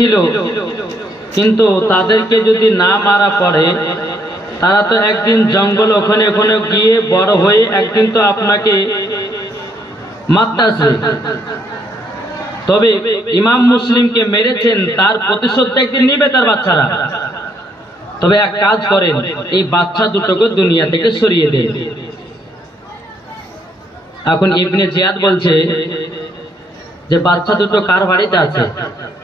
ছিল। কিন্তু তাদেরকে যদি না মারা পড়ে, তারা তো একদিন জঙ্গল ওখানে ওখানে গিয়ে বড় হয়ে একদিন তো আপনাকে মারতে তবে ইমাম মুসলিমকে মেরেছেন, তার প্রতিশোধ একদিন নিবে তার বাচ্চারা। তবে এক কাজ করেন, এই বাচ্চা দুটোকে দুনিয়া থেকে সরিয়ে দেন। এখন ইবনে জিয়াদ বলছে যে বাচ্চা দুটো কার বাড়িতে আছে?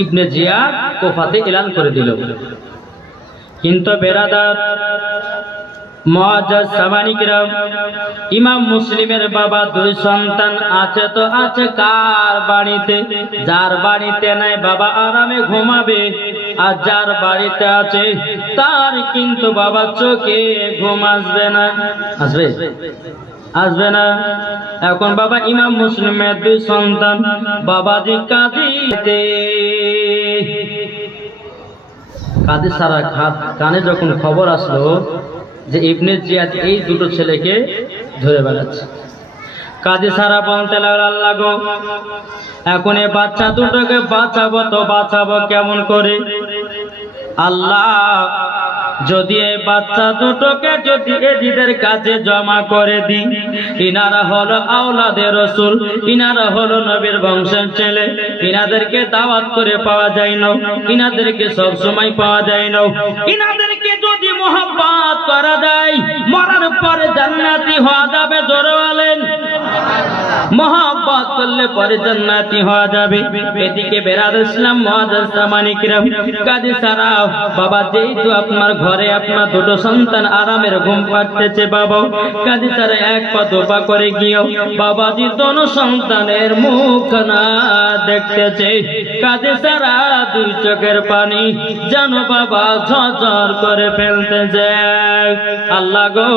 ইবনে জিয়া কোফাতে এলান করে দিল। কিন্তু বেরাদার ইমাম মুসলিমের বাবা দুই সন্তান আছে তো আছে কার বাড়িতে? যার বাড়িতে নাই বাবা আরামে ঘুমাবে, আর যার বাড়িতে আছে তার কিন্তু বাবা চোখে ঘুম আসবে না। আসবে? আসবে না। এখন বাবা ইমাম মুসলিমের দুই সন্তান বাবা বাবাজি কাঁদিতে কাদের সারা কানে যখন খবর আসলো যে ইবনে জিয়াদ এই দুটো ছেলেকে ধরে বেড়াচ্ছে। কাজে সারা বলতে লাগল, আল্লাহ গো, এখন এ বাচ্চা দুটোকে বাঁচাবো তো বাঁচাবো কেমন করে? আল্লাহ যদি এই বাচ্চা দুটোকে যদি এদিদের কাছে জমা করে দিই, ইনারা হলো আওলাদের রসুল, ইনারা হলো নবীর বংশের ছেলে, ইনাদেরকে দাওয়াত করে পাওয়া যায় না ইনাদেরকে সব সময় পাওয়া যায় না ইনাদেরকে যদি মোহাম্মত করা যায়, মরার পরে জান্নাতি হওয়া যাবে জোরে বলেন মহাব্বত করলে পরে জান্নাতি হওয়া যাবে। এদিকে বেরাদ ইসলাম মহাজামানিকরাম কাজী সারা বাবা যেই তো আপনার ঘরে আপনার দুটো সন্তান আরামের ঘুম পাড়তেছে বাবা, কাজী সারা এক পা দোপা করে গিয়েও বাবাজি দোনো সন্তানের মুখ না দেখতেছে। কাজী সারা দুই চোখের পানি জানো বাবা ঝরঝর করে ফেলতে যায় আল্লাহ গো,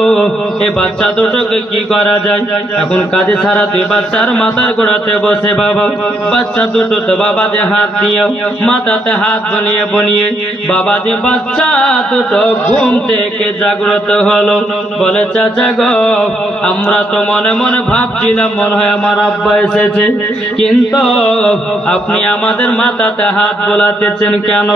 এ বাচ্চা দুটোকে কি করা যায়? এখন কাজে সারা দুই বাচ্চার মাথার গোড়াতে বসে বাবা। বাচ্চা দুটো তো বাবা যে হাত দিয়েও, মাথাতে হাত বনিয়ে বনিয়ে বাবা যে বাচ্চা দুটো ঘুম থেকে জাগ্রত হলো। বলে, চাচা গো, আমরা তো মনে মনে ভাবছিলাম মনে হয় আমার আব্বা এসেছে। কিন্তু আপনি আমাদের মাথাতে হাত বোলাতেছেন কেন?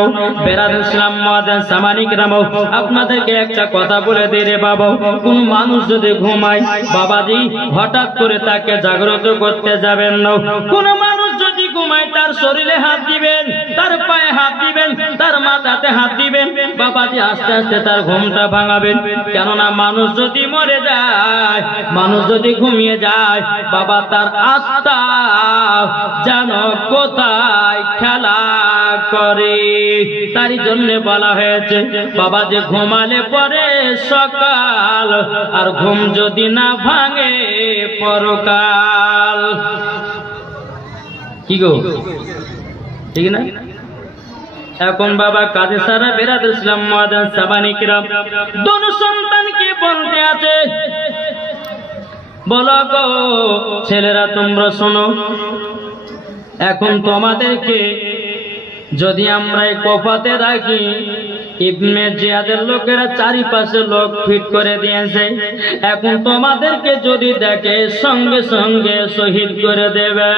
বেরাদ ইসলাম মহাদেন সামানিক রাম আপনাদেরকে একটা কথা বলে দিই রে বাবা। কোন মানুষ যদি ঘুমায়, বাবাজি হঠাৎ করে তাকে জাগ্রত করতে যাবেন না। কোন মানুষ ঘুমায় তার শরীরে হাত দিবেন, তার পায়ে হাত দিবেন, তার মাথাতে হাত দিবেন, বাবাজি আস্তে আস্তে তার ঘুমটা ভাঙাবেন। কেননা মানুষ যদি মরে যায়, মানুষ যদি ঘুমিয়ে যায়, বাবা তার আত্মা যেন কোথায় খেলা করে। তারই জন্য বলা হয়েছে, বাবা যে ঘুমালে পরে সকাল, আর ঘুম যদি না ভাঙে পরকাল। কি গো? ঠিক না? এখন বাবা কাজে সারা বেরাদ ইসলাম মাদান সাবানিকরাম দোনো সন্তানকে বলতে আছে, বলো গো, ছেলেরা, তোমরা শোনো, এখন তোমাদেরকে যদি আমরা কফাতে রাখি ইবনে জিয়াদের লোকেরা চারিপাশে লোক ফিট করে দিয়েছে। এখন তোমাদেরকে যদি দেখে, সঙ্গে সঙ্গে শহীদ করে দেবে।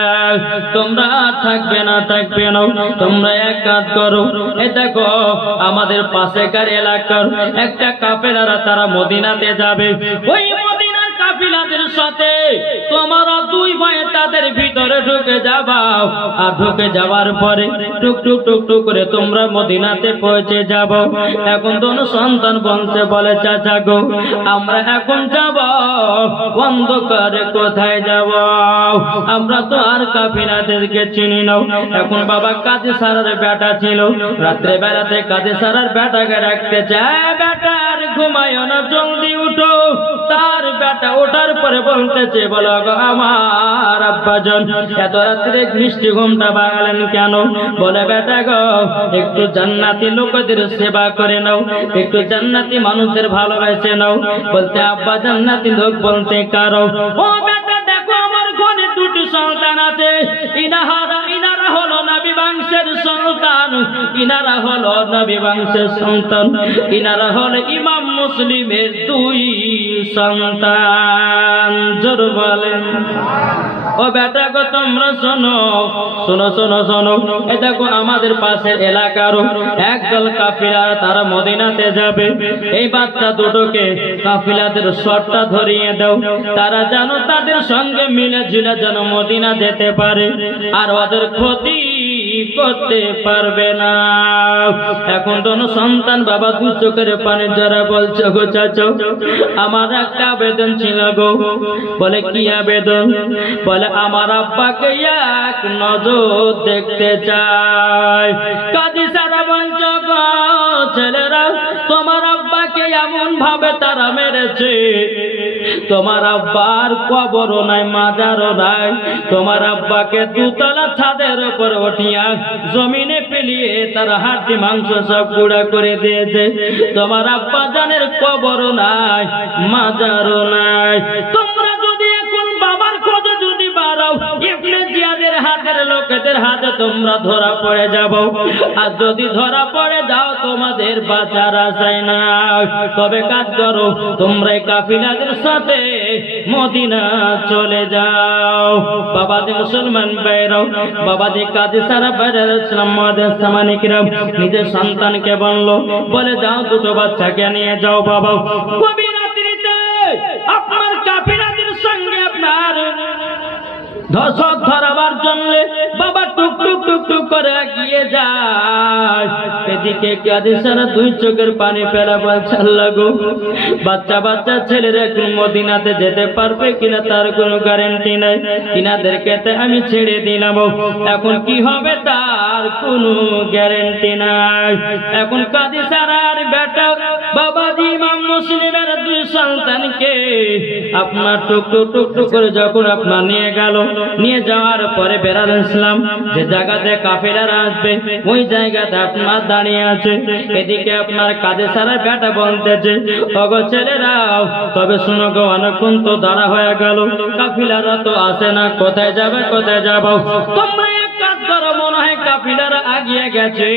তোমরা থাকবে না থাকবে না, তোমরা এক কাজ করো। এ দেখো, আমাদের পাশেকার এলাকার একটা কাপেরারা তারা মদিনাতে যাবে। ওই কাফিলাদের সাথে তোমরা দুই ভাই তাদের ভিতরে ঢুকে যাবাও আর ঢুকে যাওয়ার পরে টুক টুক টুক টুক করে তোমরা মদিনাতে পৌঁছে যাব। এখন দোনো সন্তান বলতে বলে, চাচা গো, আমরা এখন যাব। অন্ধকারে কোথায় যাব? আমরা তো আর কাফিলাদেরকে চিনি নাও এখন বাবা কাজে সারার বেটা ছিল। রাত্রে বেলাতে কাজে সারার বেটাকে রাখতে চায় বেটার ঘুমায় না, জলদি উঠো। তার বেটা ওঠার পরে বলতেছে, বলো আমার আব্বাজন, এত রাত্রে মিষ্টি ঘুমটা বাগালেন কেন? বলে, বেটা গো, একটু জান্নাতি লোকদের সেবা করে নাও, একটু জান্নাতি মানুষদের ভালোবেসে নাও। বলতে, আব্বা, জান্নাতি লোক বলতে কারও? ও বেটা, দেখো আমার ঘরে দুটি সন্তান আছে, ইনাহারা বংশের সন্তান ইনারা হলো নবী বংশের সন্তান ইনারা হলো ইমাম মুসলিমের দুই সন্তান। জোর বলেন। ও বেটা গো, তোমরা শোনো শোনো শোনো শোনো। এ দেখো, আমাদের পাশের এলাকার একদল কাফিলা তারা মদিনাতে যাবে। এই বাচ্চা দুটোকে কাফিলাদের শটটা ধরিয়ে দাও। তারা যেন তাদের সঙ্গে মিলে ঝিলে যেন মদিনা যেতে পারে। আর ওদের ক্ষতি করতে পারবে না। এখন তো সন্তান বাবা দু চোখের পানি যারা বলছো, গো চাচো, আমার একটা আবেদন ছিল গো। বলে, কি আবেদন? বলে, আমার আব্বাকে এক নজর দেখতে চাই। কাজী সারা বলছ, গো ছেলেরা এমন ভাবে তারা মেরেছে? তোমার আব্বার কবর নাই, মাজারও নাই। তোমার আব্বাকে দুতলা ছাদের উপর উঠিয়া জমিনে পেলিয়ে তার হাতি মাংস সব গুঁড়া করে দিয়েছে। তোমার আব্বা জানের কবর নাই, মাজারও নাই। লোকেদের হাতে তোমরা ধরা পড়ে যাব। আর যদি ধরা পড়ে যাও, তোমাদের বাঁচার আশায় না। তবে কাজ করো, তোমরা কাফিলাদের সাথে মদিনা চলে যাও। বাবাজি মুসলমান বাইরাও বাবাজি কাজে সারা বাইরে ইসলাম মাদের সামানিকরাম নিজের সন্তানকে বলল, বলে, যাও দুটো বাচ্চাকে নিয়ে যাও বাবা। কবি ধসক ধরাবার জন্য টুক টুক আমি ছেড়ে দিলাম। এখন কি হবে তার কোনো গ্যারেন্টি নাই। এখন কাদিসারার বেটা বাবাজি ইমাম মুসলিমের দুই সন্তানকে আপনার টুক টুক করে যখন আপনার নিয়ে গেল, নিয়ে যাওয়ার পরে বেড়াল ইসলাম যে জায়গাতে কাফেলারা আসবে, ওই জায়গাতে আপনার দাঁড়িয়ে আছে, এদিকে আপনার কাজে সারা বেটা বলতেছে অগো ছেলেরাও, তবে শুনো গো, অনেকক্ষণ তো দাঁড়া হয়ে গেল, কাফিলারা তো আসে না, কোথায় যাবে, কোথায় যাব? তোমরা এক কাজ করো, মনে হয় কাফিলারা আগিয়ে গেছে,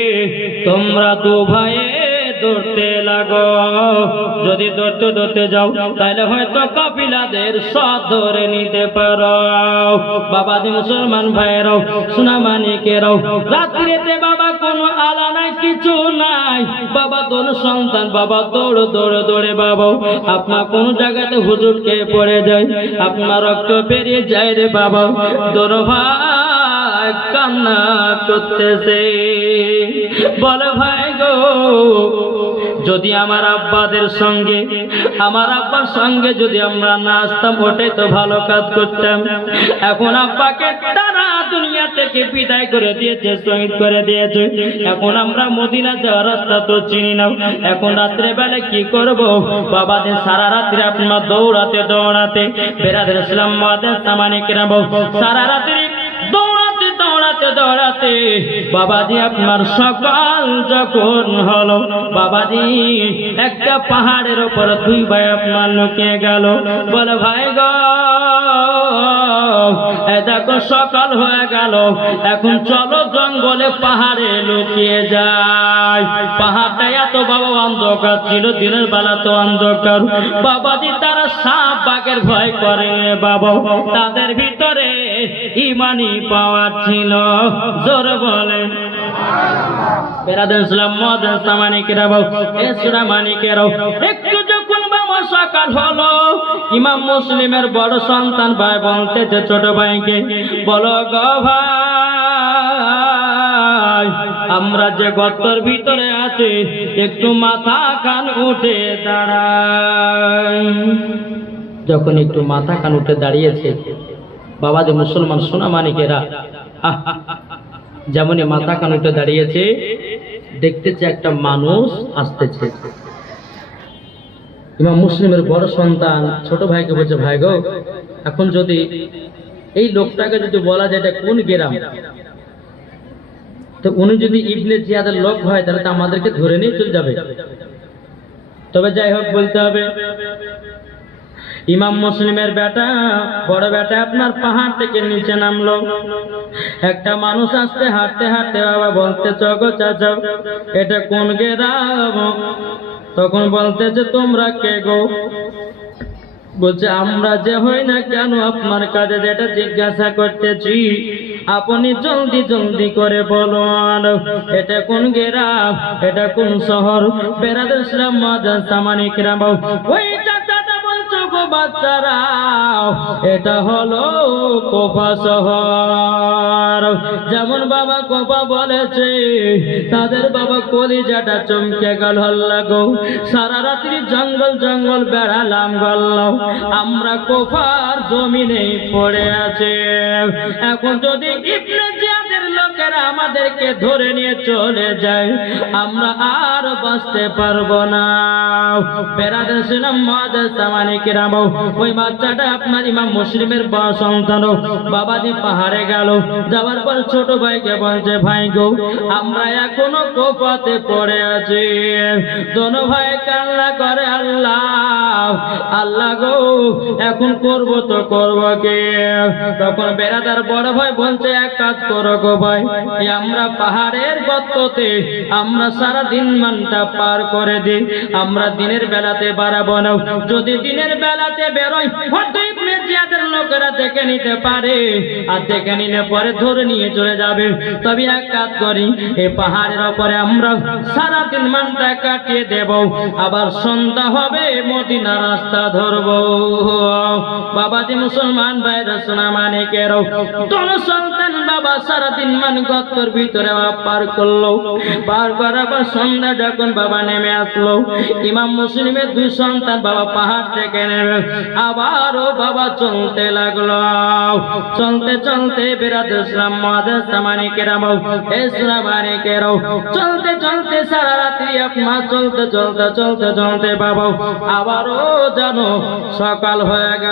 তোমরা দু ভাইয়ে ধরতে লাগো। যদি দৌড়তে দৌড়তে যাও, তাহলে হয়তো কাপিলাদের সব ধরে নিতে পারো। বাবা দি মুসলমান ভাইয়েরাও সোনা মানিকেরাও রাত্রিতে বাবা কোনো আলা নাই, কিছু নাই। বাবা তোর সন্তান, বাবা দৌড় দৌড়ে দৌড়ে বাবা আপনার কোন জায়গাতে হুজুরকে পড়ে যায় আপনার রক্ত বেরিয়ে যায় রে বাবা। দোর ভাই। কান্না করতেছে। বলে, ভাই গো, যদি আমার আব্বাদের সঙ্গে, আমার আব্বার সঙ্গে যদি আমরা না আসতাম ওটাই তো ভালো কাজ করতাম। এখন আব্বাকে তারা দুনিয়া থেকে বিদায় করে দিয়েছে, শহীদ করে দিয়েছে। এখন আমরা মদিনা যাওয়ার রাস্তা তো চিনি না। এখন রাত্রে বেলা কি করব? বাবাদের সারা রাত্রে আপনার দৌড়াতে দৌড়াতে, বেড়াদের ইসলাম মাদের সামানে কেনাবো সারা রাত্রি দৌড়াতে দৌড়াতে দৌড়াতে, বাবাজি আপনার সকাল যখন হলো, বাবাজি একটা পাহাড়ের উপর দুই ভাই আপনার লুকিয়ে গেল। বলে, ভাই গো দেখো, সকাল হয়ে গেল। এখন চলো জঙ্গলে পাহাড়ে লুকিয়ে যায় পাহাড়টা এত বাবা অন্ধকার ছিল, দিনের বেলা তো অন্ধকার। বাবাজি তারা সাপ বাঘের ভয় করে বাবা। তাদের ভিতরে ইমানি পাওয়া ছিল। জোর বলেন বেরাদেন ইসলাম মদেন সামানিকেরা বাবু। এসরা মানিকেরাও একটু সকাল হলো। ইমাম মুসলিমের বড় সন্তান ভাই বলতেছে ছোট ভাইকে, বলো ভাই, আমরা যে গর্তর ভিতরে আছে, একটু মাথা কান উঠে দাঁড়াই। যখন একটু মাথা কান উঠে দাঁড়িয়েছে, বাবা যে মুসলমান সোনা মানিকেরা যেমনই মাথা কান উঠে দাঁড়িয়েছে, দেখতেছে একটা মানুষ আসতেছে। ইমাম মুসলিমের বড় সন্তান, ছোট ভাইকে বলছে, ভাই গো, এখন যদি এই লোকটাকে যদি বলা যায় এটা কোন গ্রাম? তো উনি যদি ইবনে জিয়াদের লোক হয়, তাহলে তো আমাদেরকে ধরে নিয়ে চলে যাবে। তবে যাই হোক, বলতে হবে ইমাম মুসলিমের বেটা, বড় বেটা আপনার পাহাড় থেকে নিচে নামলো। একটা মানুষ আসতে হাঁটতে হাঁটতে বাবা বলতে চগো চাচাও এটা কোন গেরাম? তখন বলতেছে, তোমরা কে গো? বলছে, আমরা যে হই না কেন আপনার কাছে যেটা জিজ্ঞাসা করতেছি, আপনি জলদি জলদি করে বলুন, এটা কোন গেরাম? এটা কোন শহর? বেড়াদের ইসলাম মাদার সামানিক রাম ওই চাচাটা বলছো গো বাচ্চারা এটা হলো কোপা শহর। যেমন বাবা কোপা বলেছে, তাদের বাবা কলিজাটা চমকে গেল লাগো সারা রাত্রি জঙ্গল জঙ্গল বেড়ালাম গল্ল আমরা কোফার জমিনে পড়ে আছে। এখন যদি ইবনে লোকেরা আমাদেরকে ধরে নিয়ে চলে যায়, আমরা আর বাঁচতে পারব না। বেড়াতে ছিলাম ওই বাচ্চাটা আপনার ইমাম মুসলিমের সন্তান। বাবাজি পাহাড়ে গেল। পর ছোট ভাইকে বলছে, ভাই গো, আমরা এখনও কোপাতে পড়ে আছি। দোনো ভাই কান্না করে, আল্লাহ আল্লাহ গো, এখন করব তো করব কে? তখন বেড়াদার বড় ভাই বলছে, এক কাজ করো গো ভাই আমরা পাহাড়ের গর্ততে আমরা সারা দিন মানটা পার করে দিই। আমরা দিনের বেলাতে বাড়াবো না। যদি দিনের বেলাতে বেরোই লোকেরা দেখে নিতে পারে। আর দেখে নিলে পরে ধরে নিয়ে চলে যাবে। তবে এক কাজ করি পাহাড়ের ওপরে আমরা সারা দিন মানটা কাটিয়ে দেব। আবার সন্ধ্যা হবে মদিনা রাস্তা ধরবো। বাবাজি মুসলমান ভাইরা সোনা মানে কেরো। তোর সন্তান বাবা সারাদিন মান গত্তর ভিতরে পার করল। পার করার সন্ধ্যা যখন বাবা নেমে আসলো, ইমাম মুসলিমের দুই সন্তান বাবা পাহাড় থেকে নেমে আবারও বাবা চলতে লাগল। চলতে চলতে বেরাদ ইসলাম মাদের সামানি কেরাম ইসলামানি কেরাও চলতে চলতে সারা রাত্রি আপনার চলতে চলতে চলতে চলতে বাবা আবারও জানো সকাল হয়ে গেল।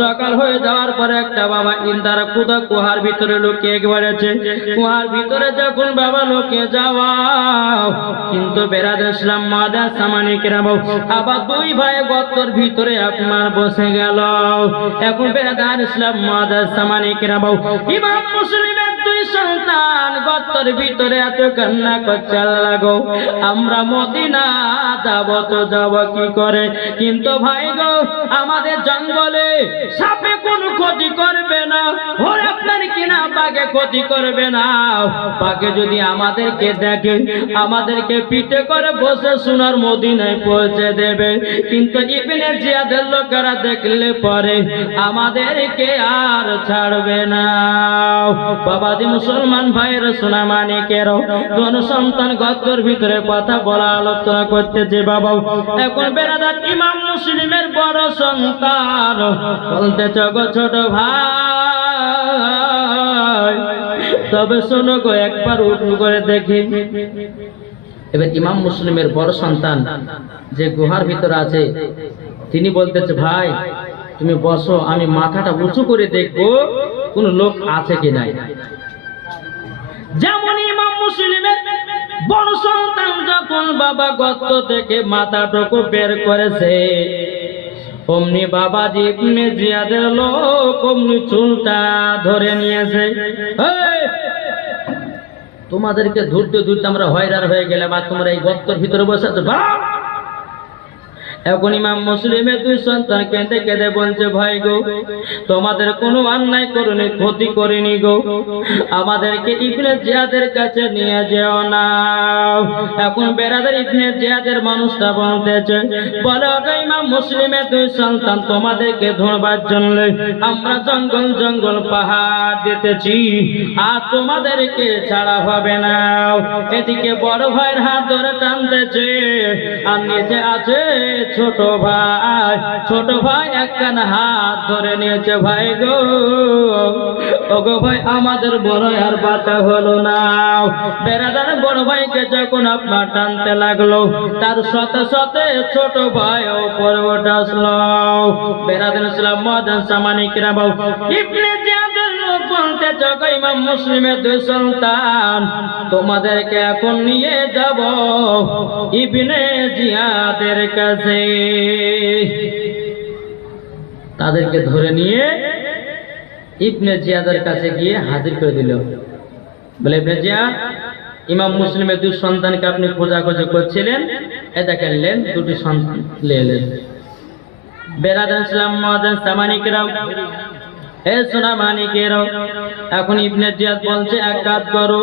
সকাল হয়ে যাওয়ার পরে একটা বাবা ইন্দার কুদা কুহার ভিতরে লুকিয়ে বেড়েছে কুহার ভিতরে যখন বাবা লোকে যাওয়া কিন্তু বেড়াদ ইসলাম মাদা সামানি কেরাম আবার দুই ভাই গত্তর ভিতরে আপনার বসে গেল। এখন বেড়াদার ইসলাম মাদা সামানি কেরাম ইমাম মুসলিমের দুই সন্তান গত্তর ভিতরে এত কান্না করছে, আল্লাহ গো, আমরা মদিনা যাব তো যাব কি করে? কিন্তু ভাই গো, আমাদের জঙ্গলে সাপে কোনো ক্ষতি করবে না। ওর আপনার ক্ষতি করবে না। বাঘে যদি আমাদেরকে দেখে, আমাদেরকে পিঠে করে বসে সোনার মদিনায় পৌঁছে দেবে। কিন্তু ইবনে জিয়াদের লোকেরা দেখলে পরে আমাদেরকে আর ছাড়বে না। বাবাজি মুসলমান ভাইয়ের সোনা মানিকেরও কোন সন্তান গদ্দর ভিতরে কথা বলা, আলোচনা করতেছে বাবা এখন বেড়াদার ইমাম মুসলিমের বড় সন্তান। বলতেছ গো ছোট ভাই তবে শোনো গো, একবার উঠু করে দেখি এবার ইমাম মুসলিমের বড় সন্তান যে গুহার ভিতরে আছে, তিনি বলতেছে, ভাই, তুমি বসো, আমি মাথাটা উঁচু করে দেখব, কোন লোক আছে কি নাই যেমন ইমাম মুসলিমের বড় সন্তান যখন বাবা গত্ত থেকে মাথাটুকু বের করেছে, অমনি বাবাজি জিয়াদের লোক অমনি চুলটা ধরে নিয়েছে! তোমাদেরকে ধরতে ধরতে আমরা হয়রার হয়ে গেলাম আর তোমরা এই গর্তর ভিতরে বসে আছো! এখন ইমাম মুসলিমের দুই সন্তান কেঁদে কেঁদে বলছে, ভাই গো, তোমাদের কোনো অন্যায় করনি, ক্ষতি করিনি গো। আমাদেরকে ইবনে জিয়াদের কাছে নিয়ে যেও না। এখন বেড়াদের ইবনে জিয়াদের মানুষটা বলতেছে, বলে ইমাম মুসলিমের দুই সন্তান তোমাদেরকে ধরবার জন্য আমরা জঙ্গল জঙ্গল পাহাড় দিতেছি, আর তোমাদেরকে ছাড়া হবে না। এদিকে বড় ভাইয়ের হাত ধরে টানতেছে আর নিচে আছে ছোট ভাই ছোট ভাই একখান হাত ধরে নিয়েছে, ভাই গো, ওগো ভাই, আমাদের বড় আর বাঁচা হলো না। বেড়াদার বড় ভাইকে যখন আপনার টানতে লাগল, তার সাথে সাথে ছোট ভাই উপরে উঠে আসলো। বেড়াদার ইসলাম ইবনে জিয়াদের লোক বলতে জগো ইমাম মুসলিমের দুই সন্তান তোমাদেরকে এখন নিয়ে যাব ইবনে জিয়াদের কাছে। তাদেরকে ধরে নিয়ে ইবনে জিয়াদের কাছে গিয়ে হাজির করে দিল। বলে, ইবনে জিয়াদ ইমাম মুসলিমের দুই সন্তানকে আপনি খোঁজাখোঁজি করছিলেন? এ দেখেন দুটি সন্তান নিয়ে এলেন। বেরাদান ইসলাম মহাদান সামানিকরাও হে সোনা মানিকের এখন ইবনে জিয়াদ বলছে, এক কাজ করো।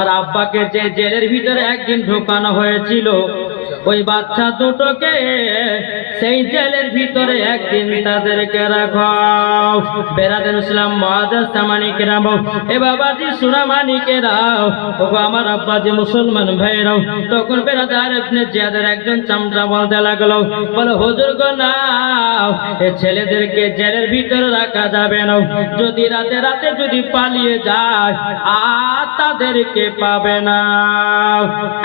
আর আব্বাকে যে জেলের ভিতরে একদিন ঢোকানো হয়েছিল ওই বাচ্চা দুটোকে সেই জেলের ভিতরে একদিন তাদেরকে রাখো বেরাদেন ইসলাম মহাদাস সামানিকে রাও এ বাবাজি সোনা মানিকে রাও ও আমার আব্বাজি মুসলমান ভাইরাও তখন বেরাদার আপনি জিয়াদের একজন চামচা বলতে লাগল, বলো, হুজুর গো নাও এ ছেলেদেরকে জেলের ভিতরে রাখা যাবে না যদি রাতে রাতে যদি পালিয়ে যায়, আর তাদেরকে পাবে না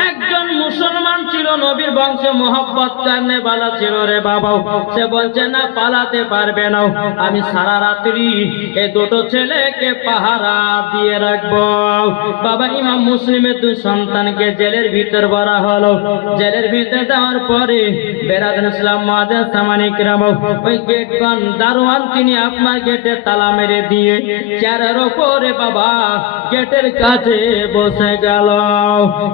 একজন মুসলমান ছিল নবীর বংশে মোহাম্মত কারণে বালা ছিল রে বাবা। সে বলছে, না, পালাতে পারবে না। আমি সারা রাত্রি এই দুটো ছেলেকে পাহারা দিয়ে রাখব। বাবা, ইমাম মুসলিমের দুই সন্তানকে জেলের ভিতর ভরা হলো। জেলের ভিতরে দেওয়ার পরে বেরাদুল ইসলাম মাদের সামানিক রাম ওই গেট গান দারোয়ান, তিনি আপনার গেটে তালা মেরে দিয়ে চেয়ারের ওপরে বাবা গেটের কাছে বসে গেল।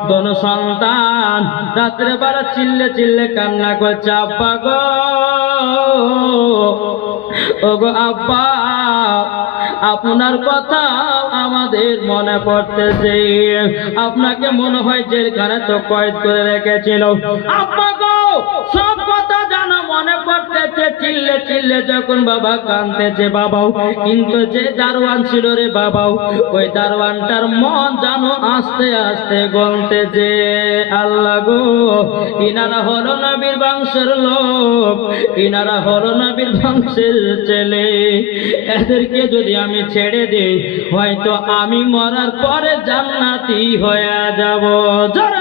দোন সন্তান রাত্রে বেলা চিল্লে চিল্লে কান্না করছে, আব্বা গো, ওগো আব্বা, আপনার কথা আমাদের মনে পড়তেছে। আপনাকে মনে হয় জেলখানা তো কয়েদ করে রেখেছিল। আব্বা গো, সব কথা মনে পড়তেছে, চিল্লে চিল্লে যখন বাবা কানতেছে বাবাও, কিন্তু যে দারোয়ান ছিল রে বাবাও, ওই দারোয়ানটার মন জানো আস্তে আস্তে গলতেছে। আল্লাহ গো, ইনারা হলো নবীর বংশের লোক, ইনারা হলো নবীর বংশের ছেলে। এদেরকে যদি আমি ছেড়ে দিই, হয়তো আমি মরার পরে জান্নাতি হয়ে যাব। জোরে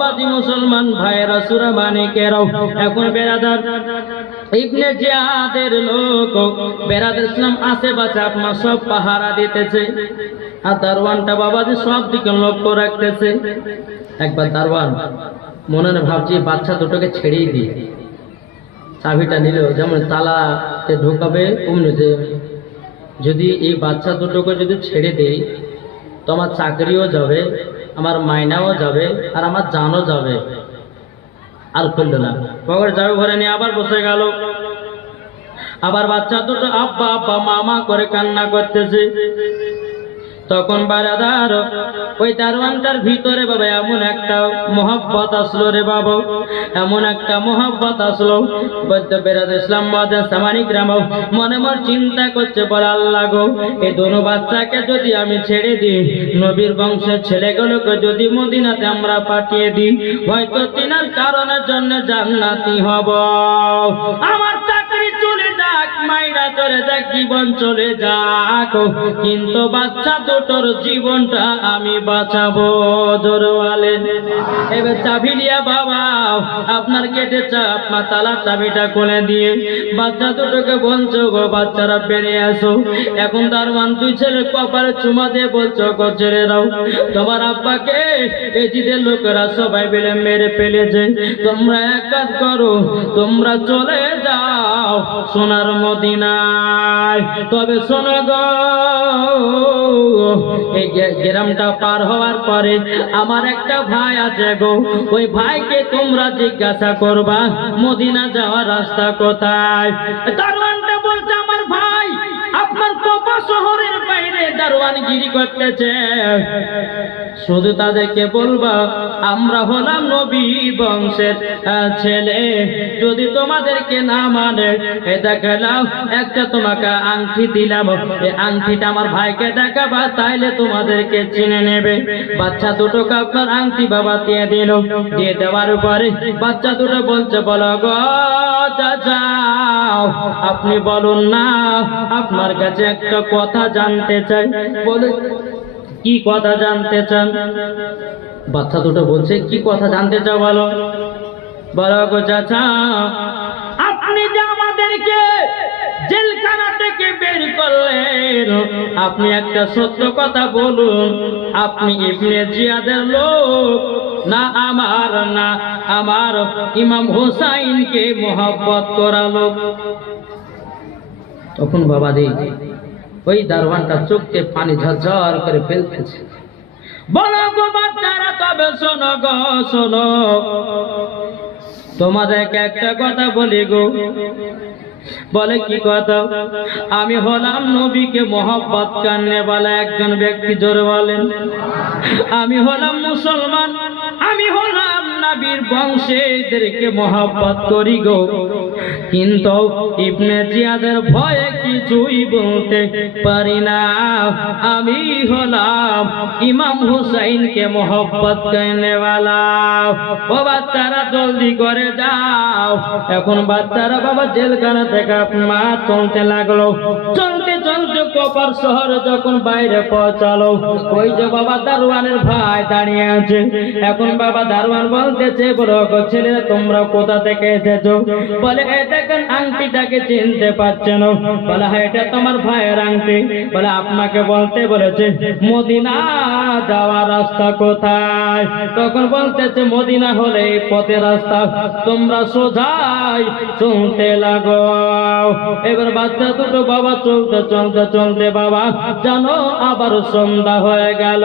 বাবাজি মুসলমান ভাইয়েরা, সুরা মানিকেরাও। এখন বেরাদার ইবনে জিয়াদের লোক, বেরাদের ইসলাম আশেপাশে আপনার সব পাহারা দিতেছে। আর দারওয়ানটা বাবাজি সব দিকে লক্ষ্য রাখতেছে। একবার দারওয়ান মনে মনে ভাবছি বাচ্চা দুটোকে ছেড়েই দিই। চাবিটা নিল, যেমন তালাতে ঢোকাবে, অমনি যে যদি এই বাচ্চা দুটোকে যদি ছেড়ে দেই তোমার চাকরিও যাবে। আমার মাইনাও যাবে আর আমার জানও যাবে। আর করল না। পকেট যাবে ঘরে নিয়ে আবার বসে গেল। আবার বাচ্চা দুটো আব্বা আব্বা, মামা করে কান্না করতেছে। তখন বারাদার, ওই দারোয়ানটার ভিতরে বাবা, এমন একটা মোহাব্বত আসলো রে বাবা, এমন একটা মোহাব্বত আসলো। বৈদ্য বেরাদ ইসলাম বাদে সামানিক রাম মনে মন চিন্তা করছে, বলে, আল্লাহ গো, এই দোনো বাচ্চাকে যদি আমি ছেড়ে দিই, নবীর বংশের ছেলেগুলোকে যদি মদিনাতে আমরা পাঠিয়ে দিই, হয়তো তিনার কারণের জন্য জান্নাতি হব। আমার চলে যাক জীবন চলে যাক কিন্তু বাচ্চা দুটোর জীবনটা আমি বাঁচাবো জোরওয়ালেন এবার চাবি নিয়ে বাবা আপনার কেটে চা আপনার তালার চাবিটা খুলে দিয়ে, বাচ্চা দুটোকে বলছো গো, বাচ্চারা বেরিয়ে আসো। এখন তার মান দুই ছেলে কপালে চুমা দিয়ে বলছো গো, ছেড়ে দাও। তোমার আব্বাকে এই জিদের লোকেরা সবাই মিলে মেরে ফেলেছে। তোমরা এক কাজ করো, তোমরা চলে যাও সোনার মদিনায়। তবে শোনো এই গ্রামটা পার হওয়ার পরে আমার একটা ভাই আছে গো। ওই ভাইকে তোমরা জিজ্ঞাসা করবা, মদিনা যাওয়ার রাস্তা কোথায়? বলছে, আমার ভাই, আপনার কপা শহরের বাইরে দারোয়ানগিরি করতেছে। শুধু তাদেরকে বলবা, আমরা হলাম নবী বংশের ছেলে। যদি তোমাদেরকে না মানে এ দেখালাম একটা তোমাকে আংটি দিলাম। এই আংটিটা আমার ভাইকে দেখাবা, তাইলে তোমাদেরকে চিনে নেবে। বাচ্চা দুটোকে আপনার আংটি বাবা দিয়ে দিল। দিয়ে দেওয়ার পরে বাচ্চা দুটো বলছে, বলো গো আপনি বলুন না, আপনার কাছে একটা কথা জানতে চাই। বলে কি কথা জানতে চান? বাচ্চা দুটো বলছে, কি কথা জানতে চাও বলো? বলো গো চাচা, আপনি যে আমাদেরকে জেলখানা থেকে বের করলেন, আপনি একটা সত্য কথা বলুন। আপনি ইবনে জিয়াদের লোক, না আমার না আমার ইমাম হোসাইনকে মোহাব্বত করালো তখন বাবা দি ওই দারোয়ানটা চোখকে পানি ঝরঝর করে ফেলতেছে। বলো গো বাচ্চারা, তবে শোনো গো, শোনো। তোমাদেরকে একটা কথা বলি গো। বলে কি কথা? আমি হলাম নবীকে মোহাব্বত কান্নে বলে একজন ব্যক্তি জোরে বলেন, আমি হলাম মুসলমান, আমি হলাম নবীর বংশেদেরকে মোহাব্বত করি গো। কিন্তু ইবনে জিয়াদের ভয়ে কিছুই বলতে পারি না। আমি হলাম ইমাম হুসাইনকে মোহব্বত করনেওয়ালা। ও বাচ্চারা, জলদি করে যাও। এখন বাচ্চারা বাবা জেলখানা থেকে মা চলতে লাগল। চলতে চলতে কপার শহরে যখন বাইরে পৌঁছালো, ওই যে বাবা দারোয়ানের ভাই দাঁড়িয়ে আছে। এখন বাবা দারোয়ান বলতেছে বড় গো ছেলে তোমরা কোথা থেকে এসেছ? বলে দেখেন, আংটিটাকে চিনতে পারছে না। বলে হ্যাঁ এটা তোমার ভাইয়ের আংটি। বলে, আপনাকে বলতে বলেছে, মদিনা যাওয়ার রাস্তা কোথায়? তখন বলতেছে, মদিনা হলে পথের রাস্তা। তোমরা সোজাই চলতে লাগো। এবার বাচ্চা দুটো, বাবা, চলতে চলতে চলতে, বাবা, জানো, আবার সন্ধ্যা হয়ে গেল।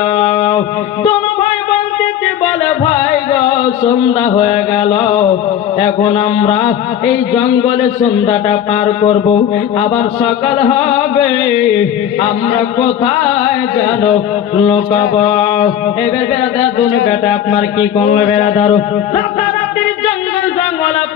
ভাই বলতেছে বলে, ভাই গো, সন্ধ্যা হয়ে গেল। এখন আমরা এই জঙ্গলে সন্ধ্যাটা পার করব। আবার সকাল হবে। আমরা কোথায় যেন লোকাব? এবার বেড়া দুনো বেটা, আপনার কি করল জঙ্গল জঙ্গল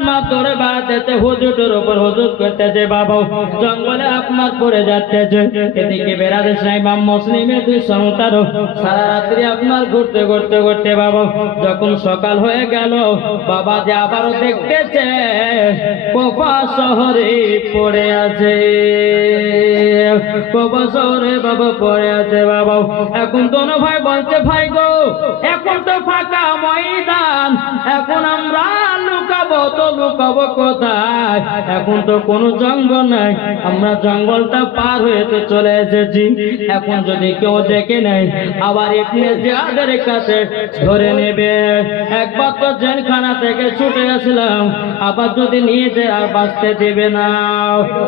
আপনার ধরে বেড়াতেছে হুজুটের উপর হুজুট করতেছে, বাবা। জঙ্গলে আপনার পড়ে যাচ্তেছে এদিকে বেড়াতে সাইমাম মুসলিমের দুই সন্তান সারা রাত্রি আপনার ঘুরতে ঘুরতে ঘুরতে, বাবা, যখন সকাল হয়ে গেল, বাবা যে আবারও দেখতেছে কোপা শহরে পড়ে আছে। কোপা শহরে বাবা পড়ে আছে, বাবা। এখন দোনো ভাই বলছে, ভাই গো, এখন তো ফাঁকা ময়দান, এখন আমরা লুকাবো তো লুকাবো কোথায়? এখন তো কোনো জঙ্গল নাই। আমরা জঙ্গলটা পার হয়ে চলে এসেছি। এখন যদি কেউ দেখে নেয়, আবার এখানে কাছে ধরে নেবে। একবার তো জেলখানা থেকে ছুটে আসলাম। আবার যদি নিয়ে যায়, আর বাঁচতে দেবে না।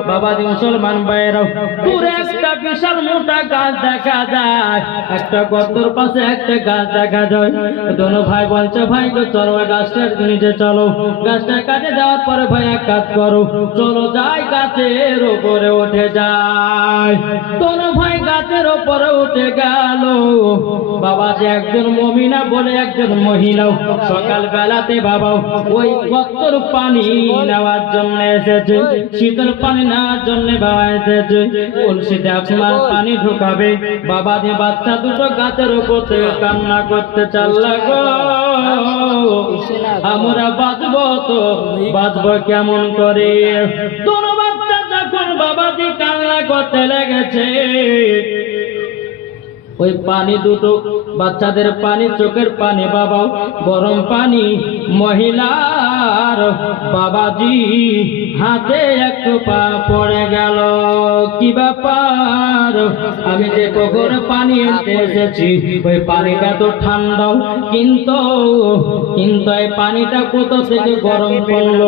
বাবা দি মুসলমান বাইরাও দূরে একটা বিশাল মোটা গাছ দেখা যায়। একটা গর্তর পাশে একটা গাছ দেখা যায়। দোনো ভাই বলছে, ভাই তো চলো ওই গাছটার নিচে চলো। গাছটার কাছে যাওয়ার পরে ভাই এক কাজ করো। চলো যাই গাছের উপরে উঠে যায় দোনো ভাই গাছের উপরে উঠে গেল। বাবা যে একজন মমিনা বলে একজন মহিলা সকাল বেলাতে বাবা ওই গর্তর পানি নেওয়ার জন্য এসেছে। শীতল পানি নেওয়ার জন্য বাবা এসেছে। কলসিতে আপনার পানি ঢুকাবে। বাবা দিয়ে বাচ্চা দুটো গাছের ওপর থেকে কান্না করতে চাল্লা গো আমরা বাঁচব তো, বাঁচব কেমন করে? তোর বাচ্চা যখন বাবাজি কান্না করতে লেগেছে, ওই পানি দুটো, বাচ্চাদের পানি, চোখের পানি বাবা গরম পানি মহিলার বাবাজি, হাতে একটু পা পড়ে গেল। কি ব্যাপার? আমি যে পুকুরে পানি আনতে এসেছি, ওই পানিটা তো ঠান্ডাও কিন্তু কিন্তু এই পানিটা কত থেকে গরম পড়ল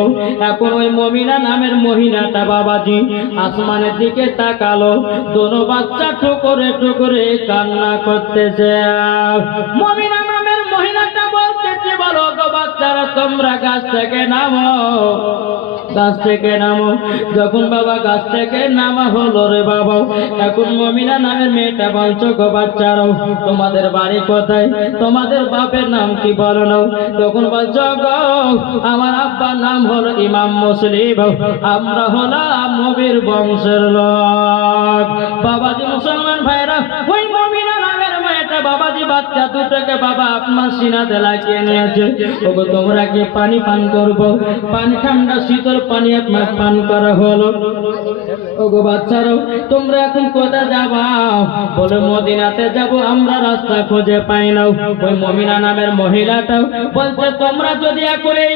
এখন ওই মমিনা নামের মহিলাটা বাবাজি, আসমানের দিকে তাকালো। দোনো বাচ্চা ঠুকরে ঠুকরে কান্না করতেছে। মমিনা বাচ্চারা তোমরা গাছ থেকে নামো। গাছ থেকে নামো। যখন বাবা গাছ থেকে নামা হলো রে বাবা, এখন মমিনা নামের মেয়েটা গো বাচ্চারাও, তোমাদের বাড়ি কোথায়? তোমাদের বাপের নাম কি বলো না তখন গো, আমার আব্বার নাম হলো ইমাম মুসলিম। আমরা হলাম নবীর বংশের লোক। বাবাজি মুসলমান ভাইরা বাচ্চা দুটোকে বাবা আপনার সিনাতে লাগিয়ে নিয়েছে। ওগো, তোমরা কি পানি পান করব? পানি ঠান্ডা শীতল পানি আপনার পান করা হলো। ওগো বাচ্চারাও তোমরা এখন কোথায় যাবা? বলে, মদিনাতে যাব, আমরা রাস্তা খুঁজে পাই না ওই মমিনা নামের মহিলাটাও বলছে, তোমরা যদি এখন এই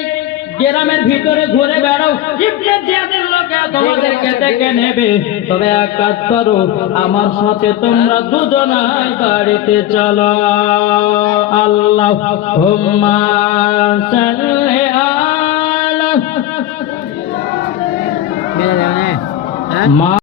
গ্রামের ভিতরে ঘুরে বেড়াও। ইবনে জিয়াদের লোকে তোমাদেরকে দেখে নেবে। তবে এক কাজ করো আমার সাথে তোমরা দুজনাই বাড়িতে চলো। আল্লাহ হুম্মা সাল্লি আলা মা